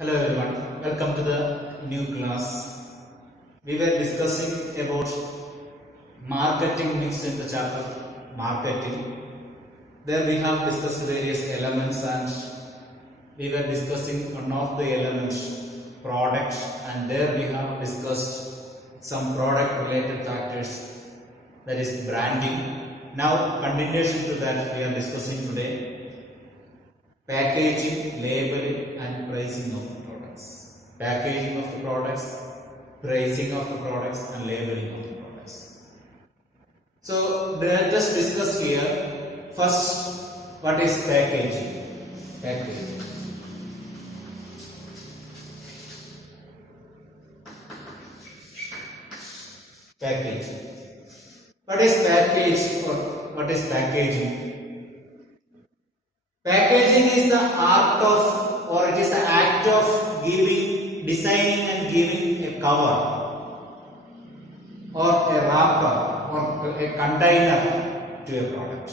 Hello everyone, welcome to the new class. We were discussing about marketing mix in the chapter marketing. There we have discussed various elements and we were discussing one of the elements product, and there we have discussed some product related factors, that is branding. Now continuation to that we are discussing today packaging, labeling and pricing of the products. Packaging of the products, pricing of the products and labeling of the products. So let us discuss here first what is packaging. Packaging. Packaging. What is package or what is packaging? Packaging is the art of, or it is the act of giving, designing and giving a cover or a wrapper or a container to a product.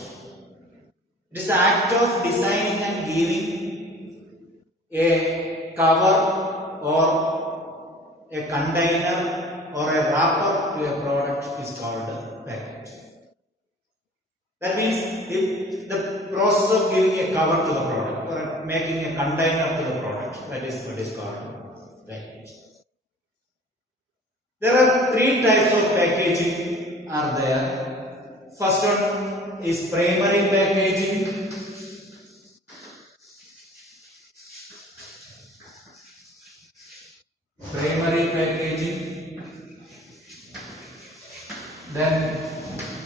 It is the act of designing and giving a cover or a container or a wrapper to a product is called a package. That means the process of giving a cover to the product or making a container to the product, that is what is called package. There are three types of packaging are there. First one is primary packaging. Primary packaging. Then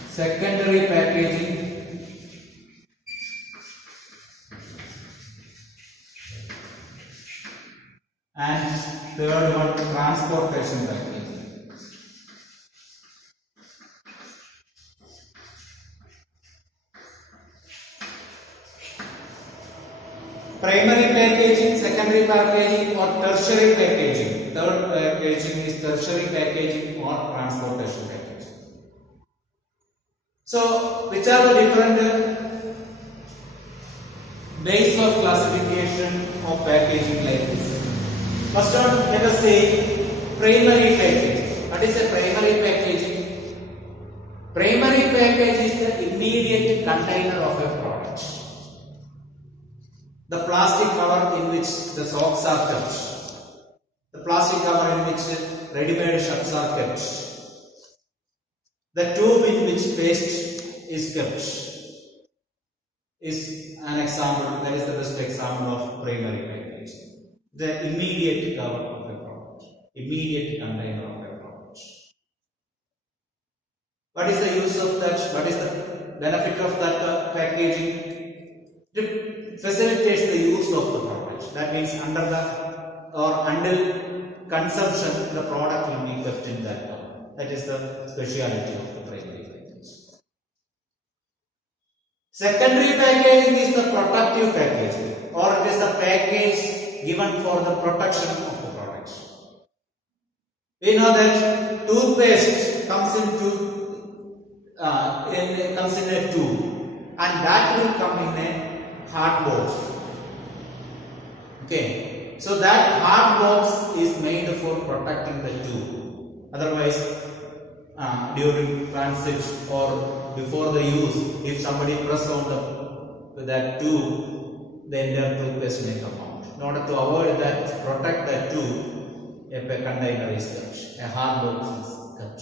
secondary packaging, and third one transportation packaging. Primary packaging, secondary packaging or tertiary packaging. Third packaging is tertiary packaging or transportation packaging. So, which are the different ways of classification of packaging like this? First one, let us say primary packaging. What is a primary packaging? Primary package is the immediate container of a product. The plastic cover in which the socks are kept. The plastic cover in which ready-made shirts are kept. The tube in which paste is kept is an example, that is the best example of primary packaging. The immediate cover of a product, immediate container of a product. What is the use of that? What is the benefit of that packaging? It facilitates the use of the product. That means under the or until consumption, the product will be kept in that cover. That is the speciality of the primary package. Secondary packaging is the protective packaging, or it is a package given for the protection of the product. We know that toothpaste comes comes in a tube, and that will come in a hard box. Okay, so that hard box is made for protecting the tube. Otherwise, during transit or before the use, if somebody press on that tube, then their toothpaste may come out. In order to avoid that, protect that tube, a container is kept, a hard box is kept.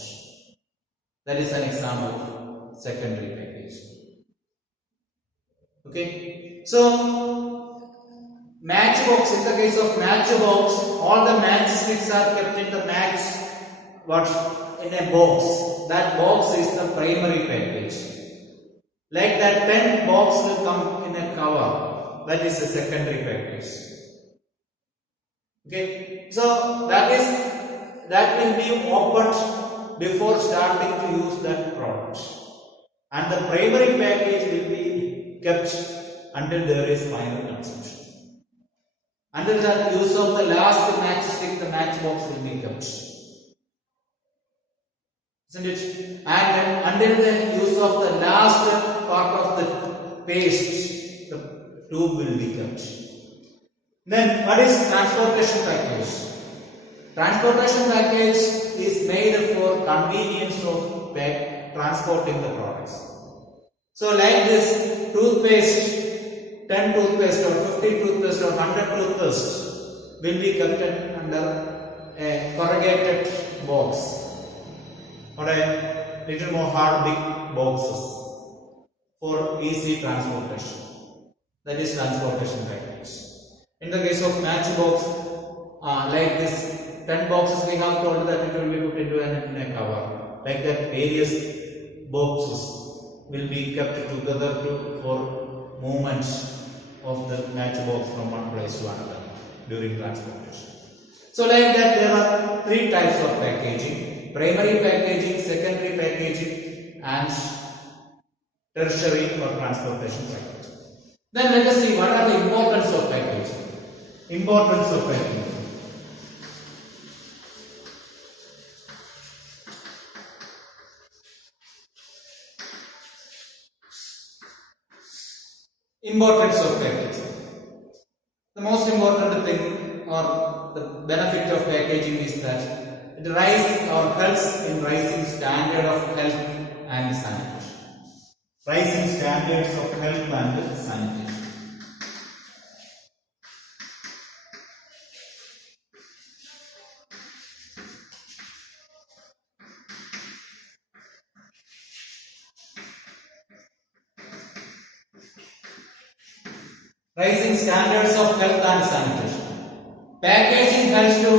That is an example of secondary package. Okay, so matchbox. In the case of matchbox, all the matchsticks are kept in the match. In a box. That box is the primary package. Like that pen box will come in a cover. That is a secondary package. Okay. So that will be opened before starting to use that product. And the primary package will be kept until there is final consumption. Until the use of the last matchstick, the matchbox will be kept. Isn't it? And until the use of the last part of the paste, the tube will be kept. Then what is transportation package? Transportation package is made for convenience of transporting the products. So like this toothpaste, 10 toothpaste or 50 toothpaste or 100 toothpaste will be kept under a corrugated box or a little more hard big boxes for easy transportation. That is transportation package. In the case of matchbox, like this 10 boxes we have told that it will be put into a cover. Like that various boxes will be kept together for movement of the matchbox from one place to another during transportation. So like that there are three types of packaging: primary packaging, secondary packaging and tertiary or transportation packaging. Then let us see what are the importance of packaging. Importance of packaging. Importance of packaging. The most important thing or the benefit of packaging is that it rises or helps in rising standard of health and sanitation. Rising standards of health and sanitation. Rising standards of health and sanitation. Packaging helps to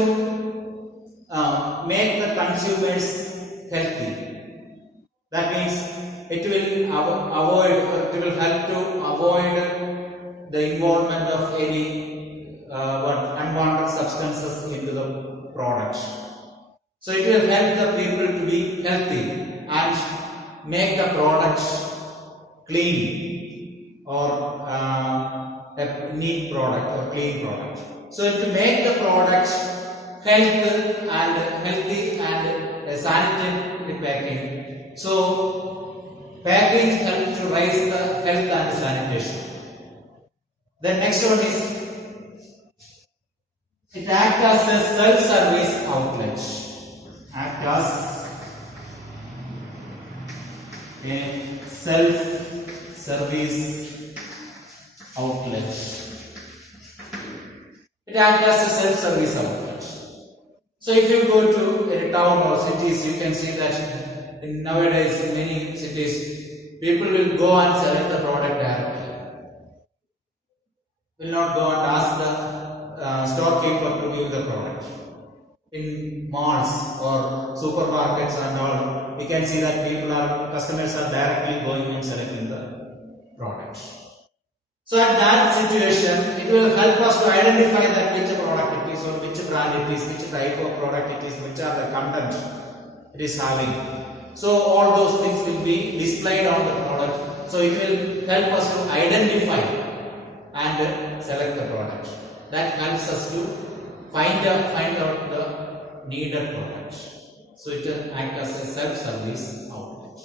make the consumers healthy. That means it will avoid or it will help to avoid the involvement of any unwanted substances into the product. So it will help the people to be healthy and make the product clean or a neat product or clean product. So to make the product healthy and sanitary packing. So packaging helps to raise the health and sanitation. The next one is it acts as a self-service outlet. Act as a self-service outlet. It acts as a self-service outlet. So if you go to a town or cities, you can see that nowadays in many cities, people will go and select the product directly. Will not go and ask the storekeeper to give the product. In malls or supermarkets and all, we can see that customers are directly going and selecting the products. So at that situation, it will help us to identify that which product it is or which brand it is, which type of product it is, which are the content it is having. So all those things will be displayed on the product. So it will help us to identify and select the product. That helps us to find out the needed product. So it will act as a self-service outlet.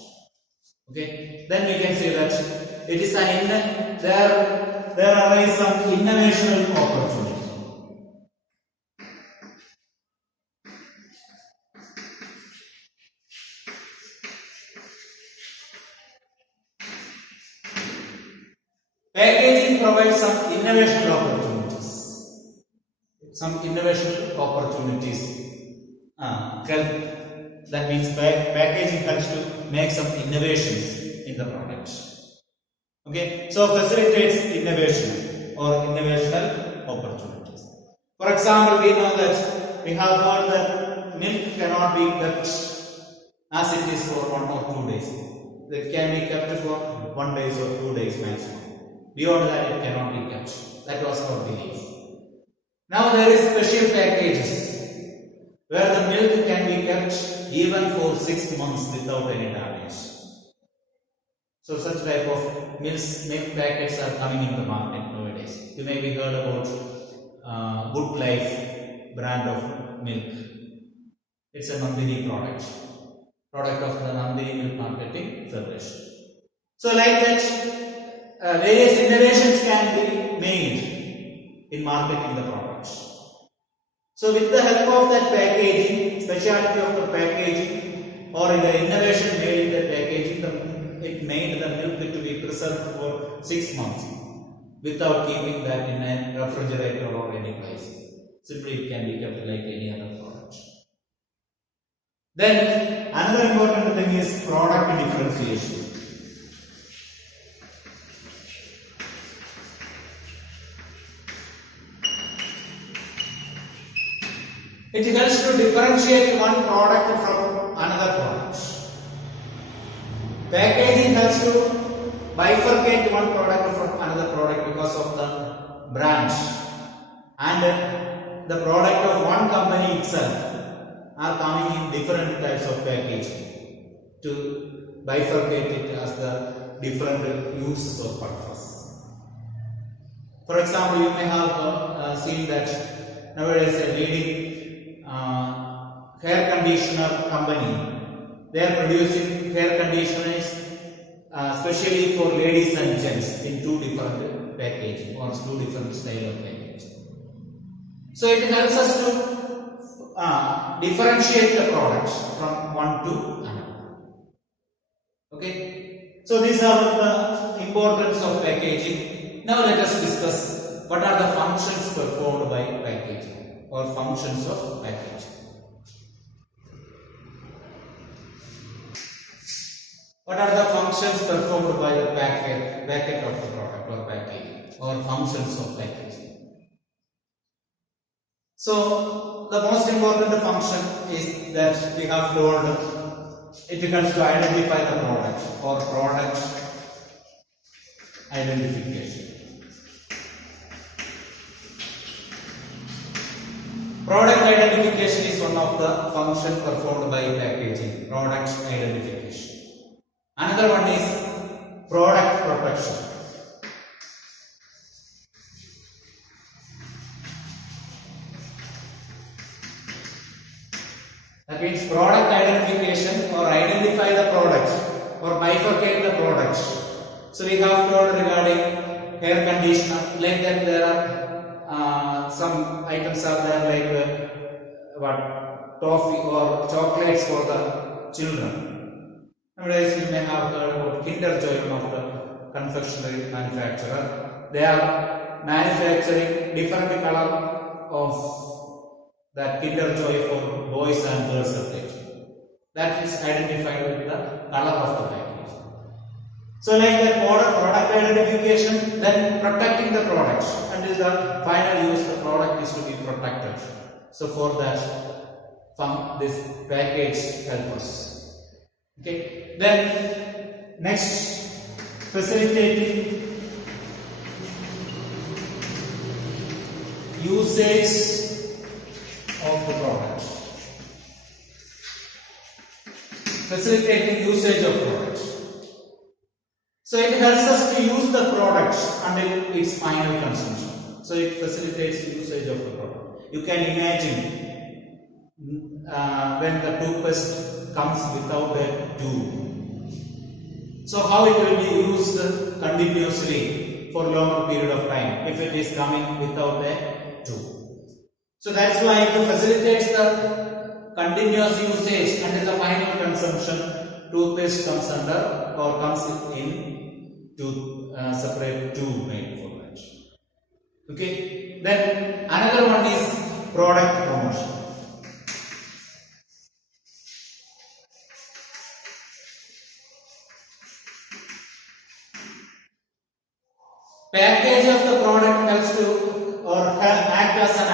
Okay. Then we can say that it is there arise some innovational opportunity. Packaging provides some innovation opportunities. Some innovation opportunities. That means packaging helps to make some innovations in the product. Okay, so facilitates innovation or innovational opportunities. For example, we know that we have heard that milk cannot be kept as it is for 1 or 2 days. It can be kept for 1 day or 2 days maximum. Beyond that, it cannot be kept. That was our belief. Now there is special packages where the milk can be kept even for 6 months without any damage. So such type of milk packets are coming in the market nowadays. You may be heard about Good Life brand of milk. It's a Nandini product of the Nandini Milk Marketing Federation. So like that, various innovations can be made in marketing the products. So with the help of that packaging, specialty of the packaging or in the innovation made in the packaging, it made the milk to be preserved for 6 months without keeping that in a refrigerator or any place. Simply it can be kept like any other product. Then another important thing is product differentiation. It helps to differentiate one product from another product. Packaging helps to bifurcate one product from another product because of the brand, and the product of one company itself are coming in different types of packaging to bifurcate it as the different uses or purpose. For example, you may have seen that nowadays a leading hair conditioner company, they are producing hair conditioners especially for ladies and gents in two different packaging or two different style of packaging. So it helps us to differentiate the products from one to another. Okay, so these are the importance of packaging. Now let us discuss what are the functions performed by packaging or functions of packaging. What are the functions performed by the packet of the product or packaging or functions of packaging? So the most important function is that we have told it helps to identify the product or product identification. Product identification is one of the functions performed by packaging, product identification. Another one is product protection. That means product identification or identify the product or bifurcate the product. So we have told regarding hair conditioner, like that there are some items are there like toffee or chocolates for the children. Nowadays you may have heard about Kinder Joy, one of the confectionery manufacturer. They are manufacturing different color of that Kinder Joy for boys and girls separately. That is identified with the color of the package. So like that product identification, then protecting the product until the final use the product is to be protected. So for that, this package helps us. Okay, then next, facilitating usage of the product. Facilitating usage of product. So it helps us to use the product until its final consumption. So it facilitates usage of the product. You can imagine when the toothpaste comes without a tube. So how it will be used continuously for a longer period of time if it is coming without a tube. So that's why it facilitates the continuous usage until the final consumption. Toothpaste comes under or comes in separate tube made for that. Okay. Then another one is product promotion. Package of the product helps to or act as an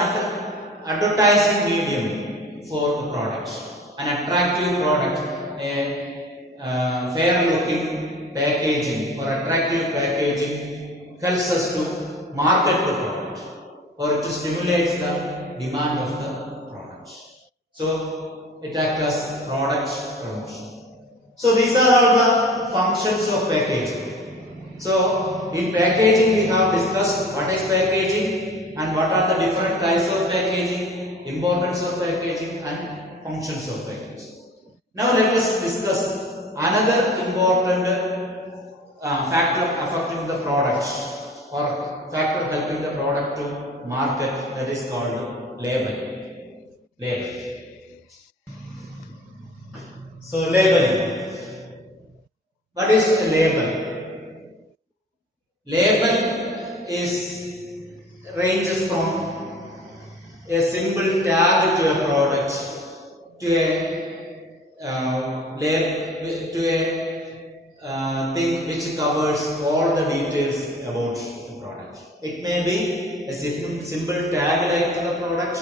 advertising medium for the product. An attractive product, a fair looking packaging or attractive packaging helps us to market the product or to stimulate the demand of the product. So it acts as product promotion. So these are all the functions of packaging. So in packaging we have discussed what is packaging and what are the different types of packaging, importance of packaging and functions of packaging. Now let us discuss another important factor affecting the product or factor helping the product to market, that is called label. Label. So labeling. What is a label? Label ranges from a simple tag to a product to a thing which covers all the details about the product. It may be a simple tag like to the product,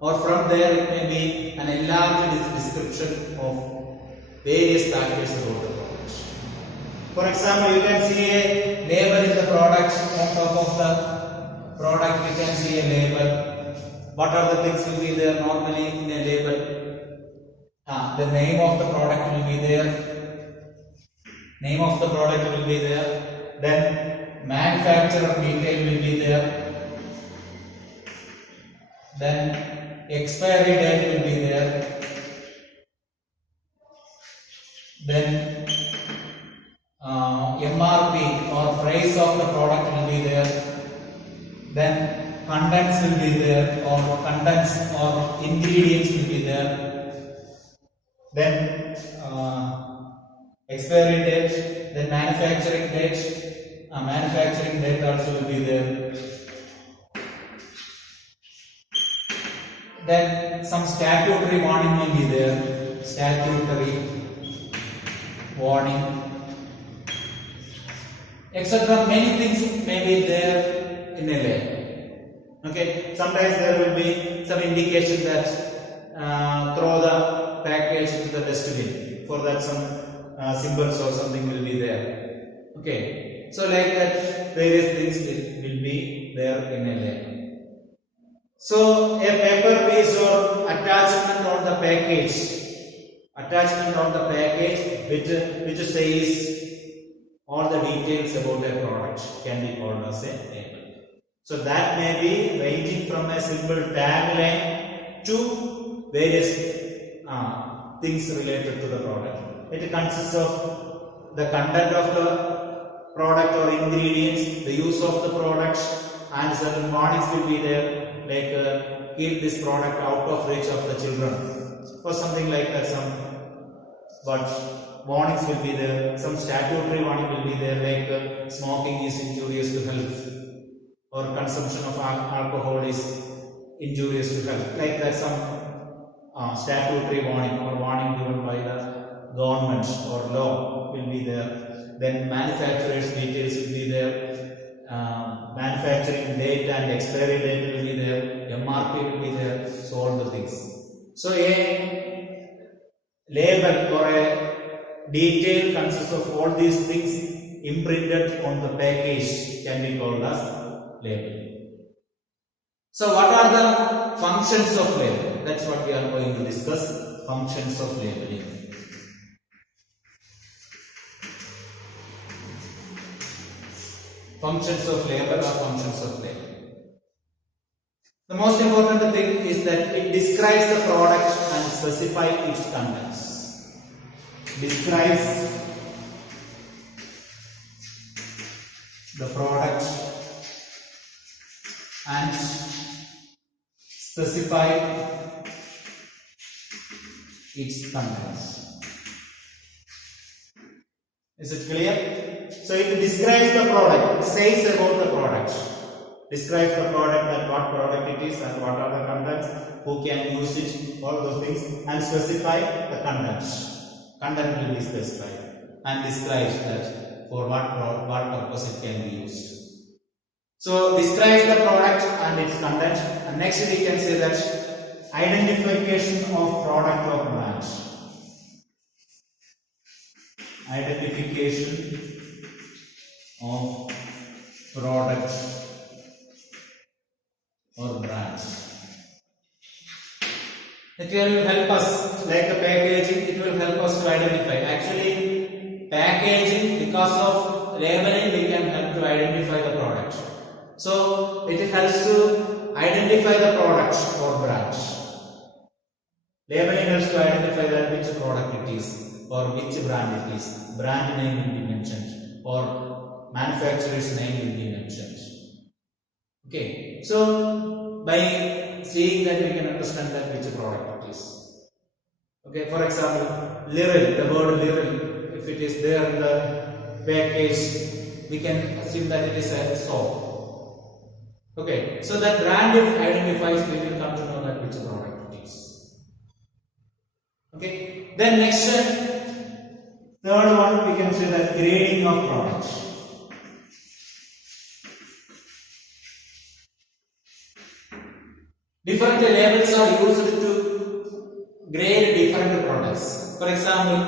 or from there it may be an enlarged description of various factors about the product. For example, you can see a label in the product. On top of the product you can see a label. What are the things will be there normally in a label? The name of the product will be there. Name of the product will be there. Then manufacturer detail will be there. Then expiry date will be there. Then MRP or price of the product will be there. Then contents will be there, or contents or ingredients will be there. Then expiry date, then manufacturing date. Manufacturing date also will be there. Then some statutory warning will be there. Statutory warning, etc. Many things may be there in a label. Okay, sometimes there will be some indication that throw the package into the dustbin. For that, some symbols or something will be there. Okay, so like that, various things will be there in a label. So a paper piece or attachment on the package. Attachment on the package which says all the details about a product can be called as a label. So that may be ranging from a simple tagline to various things related to the product. It consists of the content of the product or ingredients, the use of the product, and certain warnings will be there, like keep this product out of reach of the children, or something like that. But warnings will be there. Some statutory warning will be there, like smoking is injurious to health, or consumption of alcohol is injurious to health. Like that, some statutory warning or warning given by the government or law will be there. Then manufacturer's details will be there. Manufacturing date and expiry date will be there. MRP will be there. So all the things. So a label or a detail consists of all these things imprinted on the package can be called as label. So what are the functions of label? That's what we are going to discuss. Functions of labeling. Functions of label or functions of label. The most important thing is that it describes the product and specifies its contents. Describes the product and specify its contents. Is it clear? So it describes the product, says about the product. Describes the product, that what product it is and what are the contents, who can use it, all those things, and specify the contents. Content will be specified and describes that for what purpose it can be used. So describes the product and its content, and next we can say that identification of product or brand. Identification of product or brand. It will help us, like the packaging, it will help us to identify. Actually, packaging, because of labeling, we can help to identify the product. So it helps to identify the product or brand. Labeling helps to identify that which product it is or which brand it is. Brand name will be mentioned or manufacturer's name will be mentioned. Okay. So by seeing that we can understand that which product it is. Okay, for example, literal, the word literal, if it is there in the package, we can assume that it is a soap. Okay, so that brand if identifies, we will come to know that which product it is. Okay, then next third one we can say that grading of products. Different labels are used to grade different products. For example,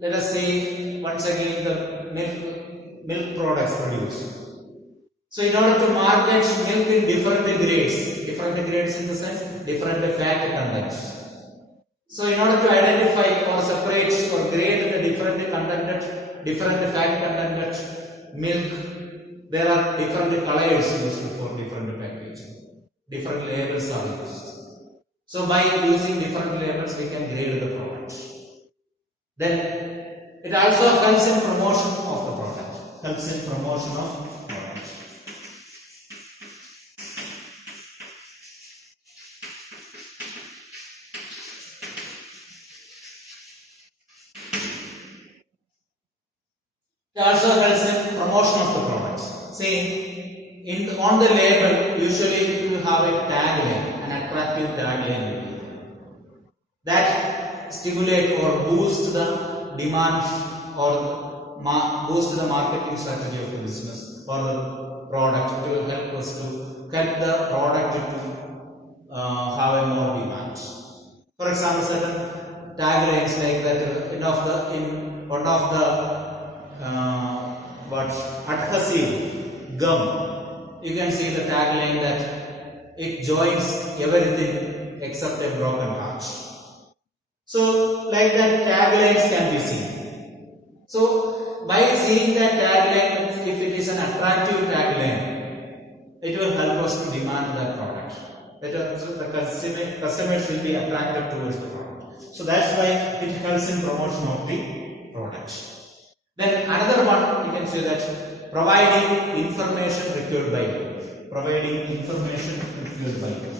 let us see once again the milk products produced. So in order to market milk in different grades in the sense different fat contents. So in order to identify or separate or grade the different fat content milk, there are different colors used for different packaging. Different labels are used. So by using different labels, we can grade the product. Then it also helps in promotion of the product. Helps in promotion of product. It also helps in promotion of the products. See, on the label, usually you have a tagline, an attractive tagline that stimulate or boost the demand or boost the marketing strategy of the business or the product. It will help us to help the product to have a more demand. For example, certain taglines like that in one of the adhesive gum. You can see the tagline that it joins everything except a broken heart. So like that taglines can be seen. So by seeing that tagline, if it is an attractive tagline, it will help us to demand that product. So the customers will be attracted towards the product. So that's why it helps in promotion of the product. Then another one you can say that providing information required by you. Providing information required by you.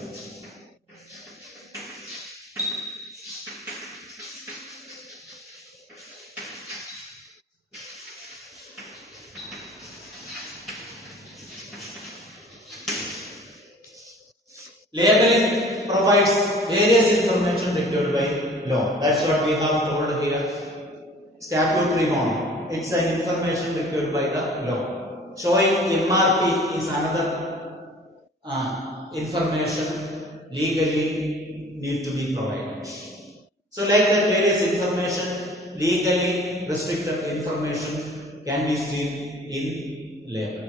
Labeling provides various information required by law. That's what we have told here. Statutory warning. It's an information required by the law. Showing MRP is another information legally need to be provided. So like that various information, legally restricted information can be seen in label.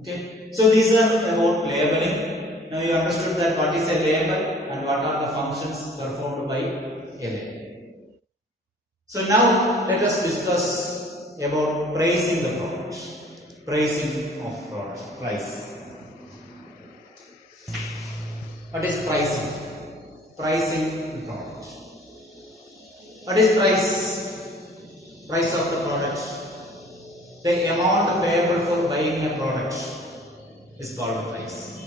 Okay. So these are about labeling. Now you understood that what is a label and what are the functions performed by a label. So now let us discuss about pricing the product. Pricing of product. Price. What is pricing? Pricing the product. What is price? Price of the product. The amount payable for buying a product is called the price.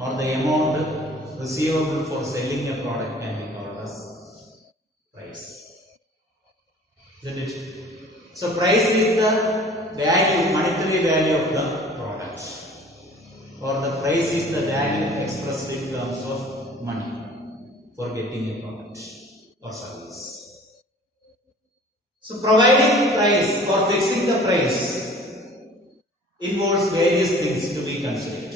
Or the amount receivable for selling a product can be called as price. Isn't it? So price is the value, monetary value of the product, or the price is the value expressed in terms of money for getting a product or service. So providing price or fixing the price involves various things to be considered.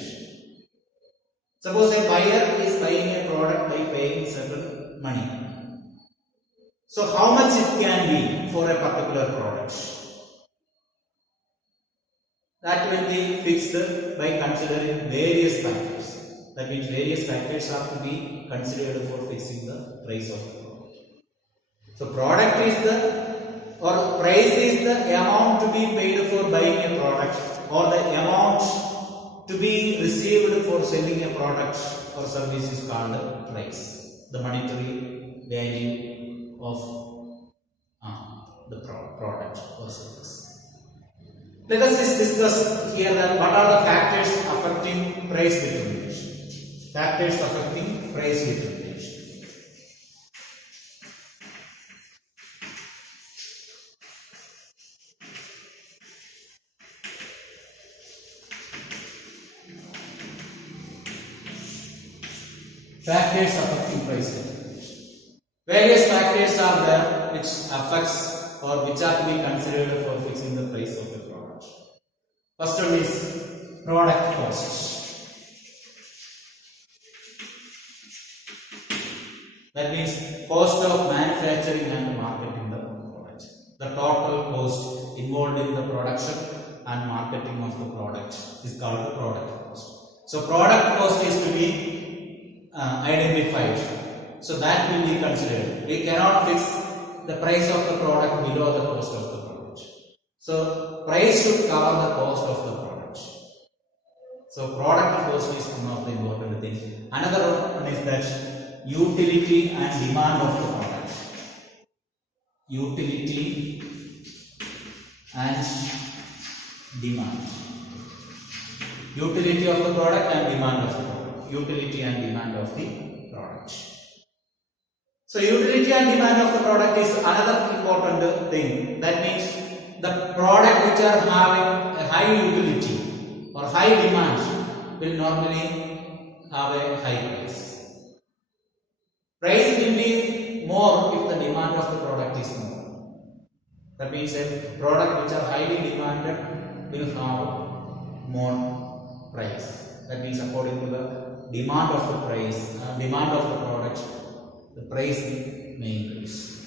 Suppose a buyer is buying a product by paying certain money. So how much it can be for a particular product? That will be fixed by considering various factors. That means various factors have to be considered for fixing the price of the product. So product is price is the amount to be paid for buying a product, or the amount to be received for selling a product or service is called price. The monetary value of the product or service. Let us discuss here that what are the factors affecting price determination. Factors affecting price determination. Factors affecting price determination. Various factors are there which affects or which are to be considered for fixing the price of a product. First one is product cost. That means cost of manufacturing and marketing the product. The total cost involved in the production and marketing of the product is called the product cost. So product cost is to be identified. So that will be considered. We cannot fix the price of the product below the cost of the product. So price should cover the cost of the product. So product cost is one of the important things. Another one is that utility and demand of the product. Utility and demand. Utility of the product and demand of the product. Utility and demand of the product. So utility and demand of the product is another important thing. That means the product which are having a high utility or high demand will normally have a high price. Price will be more if the demand of the product is more. That means a product which are highly demanded will have more price. That means according to the demand of the product, the price may increase.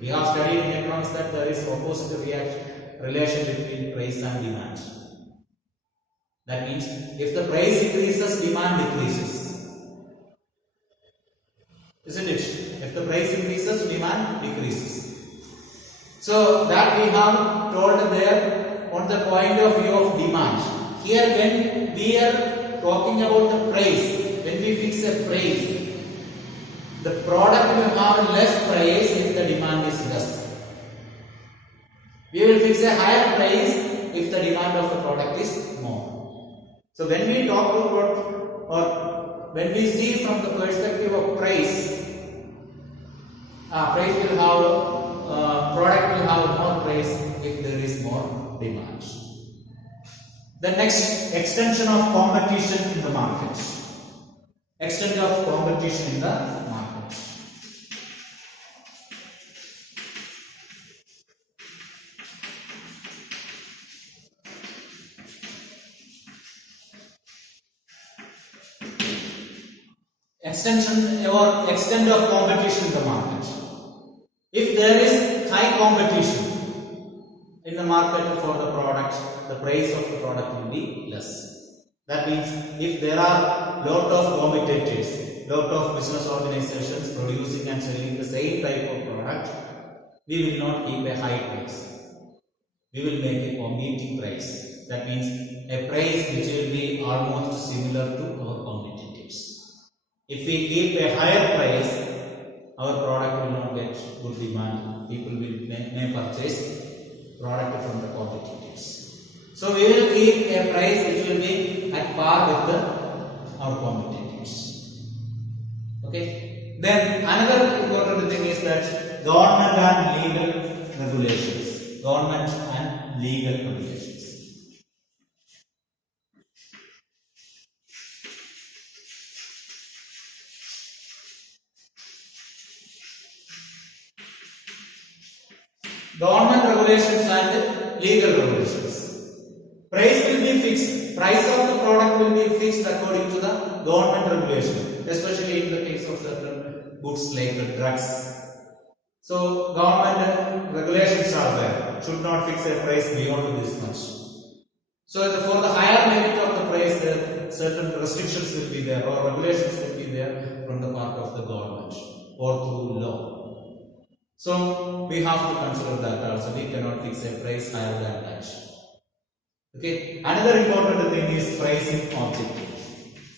We have studied in economics that there is opposite relation between price and demand. That means if the price increases, demand decreases. Isn't it? If the price increases, demand decreases. So that we have told there on the point of view of demand. Here when we are talking about the price, when we fix a price, the product will have less price if the demand is less. We will fix a higher price if the demand of the product is more. So when we talk about or when we see from the perspective of price, product will have more price if there is more demand. The next, extension of competition in the market. Extent of competition in the market. Extension or extent of competition in the market. If there is high competition in the market for the product, the price of the product will be less. That means if there are lot of competitors, lot of business organizations producing and selling the same type of product, we will not keep a high price. We will make a competing price. That means a price which will be almost similar to our competitors. If we keep a higher price, our product will not get good demand. People may purchase product from the competitors. So we will keep a price which will be at par with our competitors. Okay. Then another important thing is that government and legal regulations. Government and legal regulations. Government regulations and legal regulations. Price will be fixed. Price of the product will be fixed according to the government regulation, especially in the case of certain goods like drugs. So government regulations are there. Should not fix a price beyond this much. So for the higher limit of the price, certain restrictions will be there or regulations will be there from the part of the government or through law. So we have to consider that also. We cannot fix a price higher than that. Okay. Another important thing is pricing objective.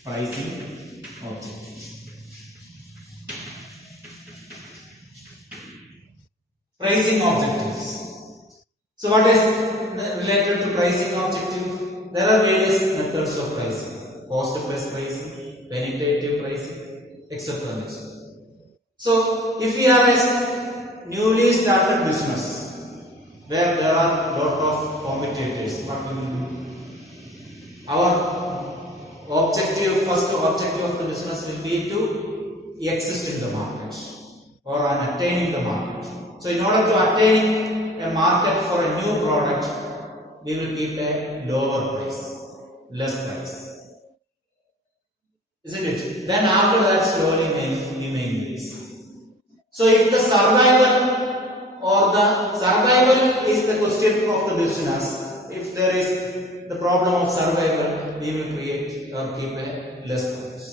Pricing objective. Pricing objectives. So what is related to pricing objective? There are various methods of pricing. Cost plus pricing, penetrative pricing, etc. etc. So, if we have a newly started business where there are lot of competitors, what will we do? Our first objective of the business will be to exist in the market or attaining the market. So, in order to attain a market for a new product, we will keep a lower price, less price. Isn't it? Then after that slowly we may increase. So if the survival is the question of the business, if there is the problem of survival, we will create or keep a less price.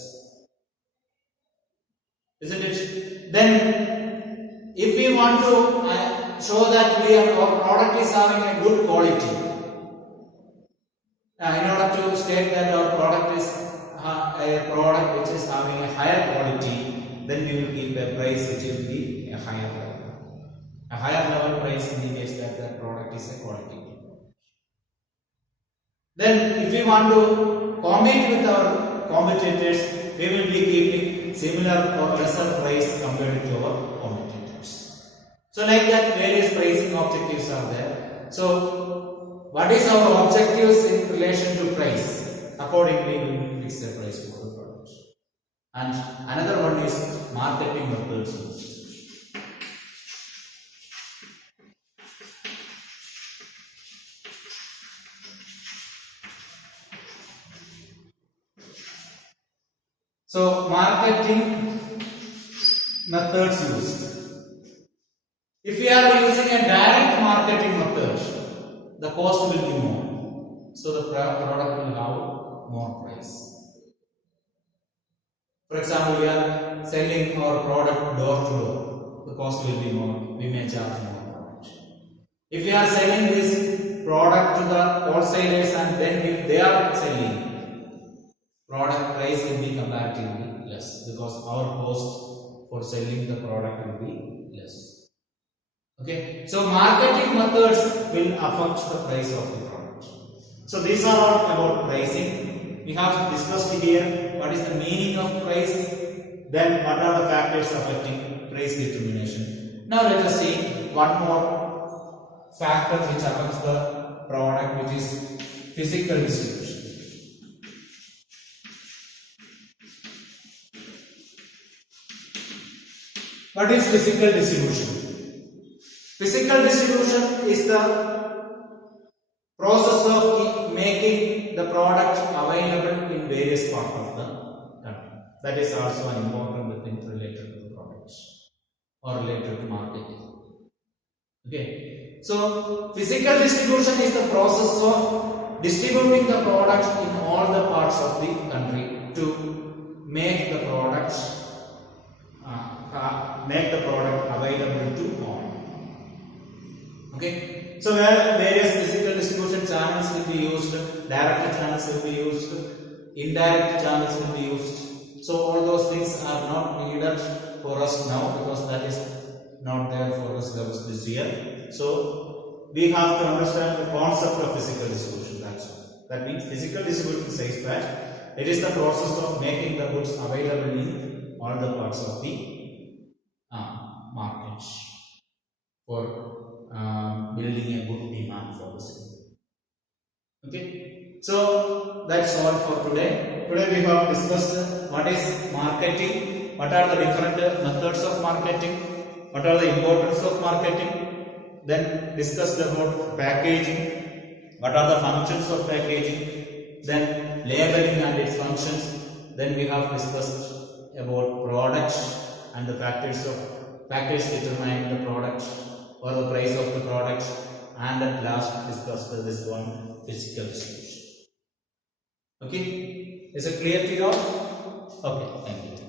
Isn't it? Then if we want to show that our product is having a good quality, in order to state that our product is a product which is having a higher quality, then we will keep a price which will be a higher level. A higher level price indicates that the product is a quality. Then if we want to compete with our competitors, we will be keeping similar or lesser price compared to our competitors. So like that, various pricing objectives are there. So what is our objectives in relation to price? Accordingly, we will fix the price for the product. And another one is marketing methods. So, marketing methods used. If we are using a direct marketing method, the cost will be more. So, the product will have more price. For example, we are selling our product door to door. The cost will be more. We may charge more for it. If we are selling this product to the wholesalers and then if they are selling, product price will be comparatively less because our cost for selling the product will be less. Okay, so marketing methods will affect the price of the product. So these are all about pricing. We have discussed here what is the meaning of price, then what are the factors affecting price determination. Now let us see one more factor which affects the product, which is physical distribution. What is physical distribution? Physical distribution is the process of making the product available in various parts of the country. That is also an important thing related to the products or related to marketing. Okay. So, physical distribution is the process of distributing the product in all the parts of the country to make the product available to all. Okay. So where various physical distribution channels will be used, direct channels will be used, indirect channels will be used. So all those things are not needed for us now because that is not there for us this year. So we have to understand the concept of physical distribution. That's all. That means physical distribution says that it is the process of making the goods available in all the parts of the market for building a good demand for the same. Okay, so that's all for today. Today we have discussed what is marketing, what are the different methods of marketing, what are the importance of marketing, then discussed about packaging, what are the functions of packaging, then labeling and its functions, then we have discussed about products and the factors determining the product or the price of the product, and at last discussed this one, physical distribution. Okay, is it clear to you all? Okay, thank you.